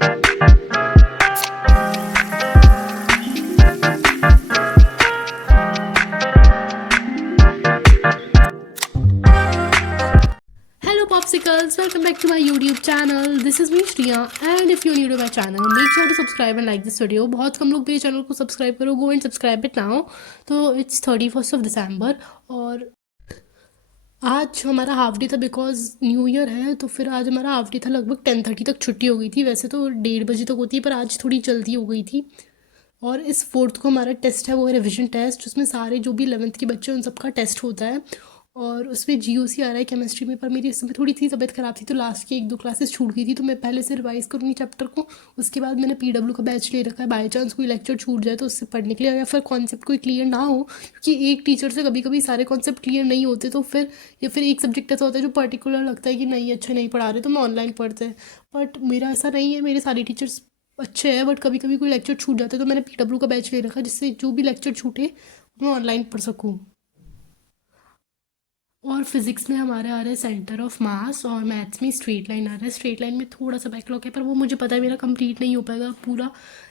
Hello popsicles, welcome back to my YouTube channel. This is me Shriya, and if you're new to my channel, make sure to subscribe and like this video. बहुत कम लोग मेरे channel को subscribe करो, go and subscribe it now. तो it's 31st of December और आज हमारा half day था बिकॉज न्यू ईयर है, तो फिर आज हमारा हाफ डे था। लगभग 10:30 तक छुट्टी हो गई थी, वैसे तो 1:30 बजे तक होती है पर आज थोड़ी जल्दी हो गई थी। और इस 4th को हमारा टेस्ट है, वो है रिविजन टेस्ट, उसमें सारे जो भी 11th के बच्चे हैं उन सबका टेस्ट होता है। और उसमें GOC आ रहा है केमिस्ट्री में, पर मेरी इस समय थोड़ी सी तबीयत ख़राब थी तो लास्ट की 1-2 क्लासेस छूट गई थी, तो मैं पहले से रिवाइज़ करूँगी चैप्टर को। उसके बाद मैंने PW का बैच ले रखा है, बाई चांस कोई लेक्चर छूट जाए तो उससे पढ़ने के लिए, या फिर कॉन्सेप्ट कोई क्लियर ना हो, क्योंकि एक टीचर से कभी कभी सारे कॉन्सेप्ट क्लियर नहीं होते, तो फिर या फिर एक सब्जेक्ट ऐसा होता है जो पर्टिकुलर लगता है कि नहीं अच्छा नहीं पढ़ा रहे तो मैं ऑनलाइन पढ़ते हैं। बट मेरा ऐसा नहीं है, मेरे सारे टीचर्स अच्छे हैं, बट कभी कभी कोई लेक्चर छूट जाता है तो मैंने PW का बैच ले रखा है, जिससे जो भी लेक्चर छूटे मैं ऑनलाइन पढ़ सकूँ। और फिजिक्स में हमारे आ रहा है सेंटर ऑफ मास, और मैथ्स में स्ट्रेट लाइन आ रहा है। स्ट्रेट लाइन में थोड़ा सा बैकलॉग है, पर वो मुझे पता है मेरा कंप्लीट नहीं हो पाएगा पूरा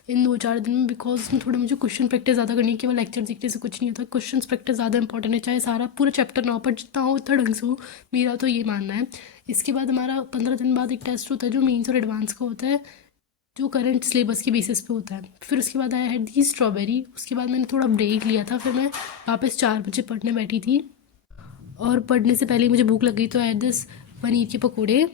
इन 2-4 दिन में, बिकॉज उसमें थोड़ा मुझे क्वेश्चन प्रैक्टिस ज़्यादा करनी है। केवल लेक्चर देखने से कुछ नहीं होता, क्वेश्चन प्रैक्टिस ज़्यादा इंपॉर्टेंट है, चाहे सारा पूरा चैप्टर ना हो पर जितना हो उतना ढंग से हो, मेरा तो ये मानना है। इसके बाद हमारा 15 दिन बाद एक टेस्ट होता है जो मेंस और एडवांस का होता है, जो करंट सिलेबस के बेसिस पे होता है। फिर उसके बाद आया है दी स्ट्रॉबेरी। उसके बाद मैंने थोड़ा ब्रेक लिया था, फिर मैं वापस 4 बजे पढ़ने बैठी थी, और पढ़ने से पहले ही मुझे भूख लग गई तो ऐड दिस पनीर के पकोड़े।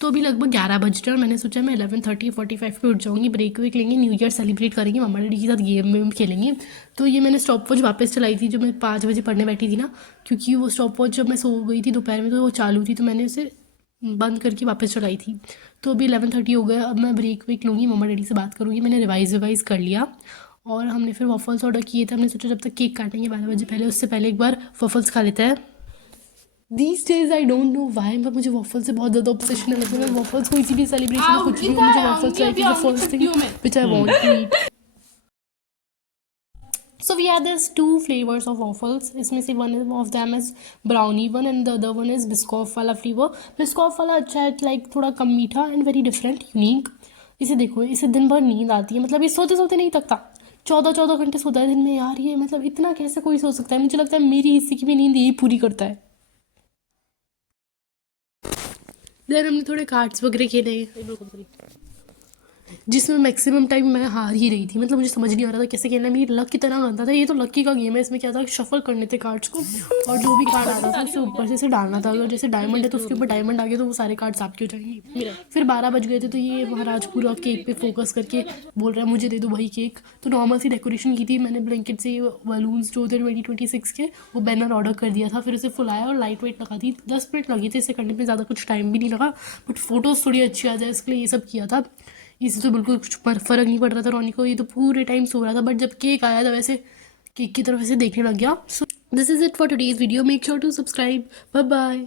तो अभी लगभग 11 बज रहे हैं और मैंने सोचा मैं 11:30-45 पे उठ जाऊँगी, ब्रेक वेक लेंगे, न्यू ईयर सेलिब्रेट करेंगे, मम्मा डैडी के साथ गेम वेम खेलेंगे। तो ये मैंने स्टॉप वॉच वापस चलाई थी जो मैं 5 बजे पढ़ने बैठी थी ना, क्योंकि वो स्टॉप वॉच जब मैं सो गई थी दोपहर में तो वो चालू थी, तो मैंने उसे बंद करके वापस चलाई थी। तो अभी 11:30 हो गया, अब मैं ब्रेक वेक लूँगी, मम्मा डैडी से बात करूँगी। मैंने रिवाइज़ कर लिया और हमने फिर वॉफल्स ऑर्डर किए थे। हमने सोचा जब तक केक काटेंगे 12 बजे पहले, उससे पहले एक बार वॉफल्स खा लेते हैं। These days I don't know why, पर मुझे वॉफल से बहुत ज़्यादा ऑब्सेशन है। मतलब मैं वॉफल्स कोई सी भी सेलिब्रेशन में कुछ भी हो, मुझे वॉफल्स चाहिए, the first thing which I want to eat. So we have this two flavors of waffles. इसमें से one of them is brownie one and the other one is Biscoff वाला flavor. Biscoff वाला अच्छा है, like थोड़ा कम मीठा and very different, unique. इसे देखो, इसे दिन भर नींद आती है, मतलब ये सोते सोते नहीं थकता। 14-14 घंटे सोता है दिन में यार, ये मतलब इतना कैसे कोई सो सकता है? मुझे लगता है मेरी हिस्से की भी नींद यही पूरी करता है। देन हमने थोड़े कार्ड्स वगैरह खेले जिसमें मैक्सिमम टाइम मैं हार ही रही थी। मतलब मुझे समझ नहीं आ रहा था कैसे खेलना है, मेरी लक की तरह बनता था। ये तो लकी का गेम है, इसमें क्या था, शफल करने थे कार्ड्स को और जो भी कार्ड आता था उसे ऊपर से डालना था। अगर जैसे डायमंड है तो उसके ऊपर डायमंड आ गया तो वो सारे कार्ड्स आपके हो जाएंगे। फिर 12 बज गए थे तो ये महाराज पूरा केक पे फोकस करके बोल रहा है मुझे दे दो भाई केक। तो नॉर्मल सी डेकोरेशन की थी मैंने, ब्लैंकेट से बलून्स जो थे 2026 के, वो बैनर ऑर्डर कर दिया था। फिर उसे फुलाया और लाइट वेट लगा दी। 10 मिनट लगे थे इसे करने में, ज़्यादा कुछ टाइम भी नहीं लगा, बट फोटोज़ थोड़ी अच्छी आ जाए इसके लिए ये सब किया था। इससे तो बिल्कुल कुछ फ़र्क नहीं पड़ रहा था रोनी को, ये तो पूरे टाइम सो रहा था। बट जब केक आया था वैसे केक की तरफ ऐसे देखने लग गया। So this is it for today's video, make sure to subscribe, bye bye.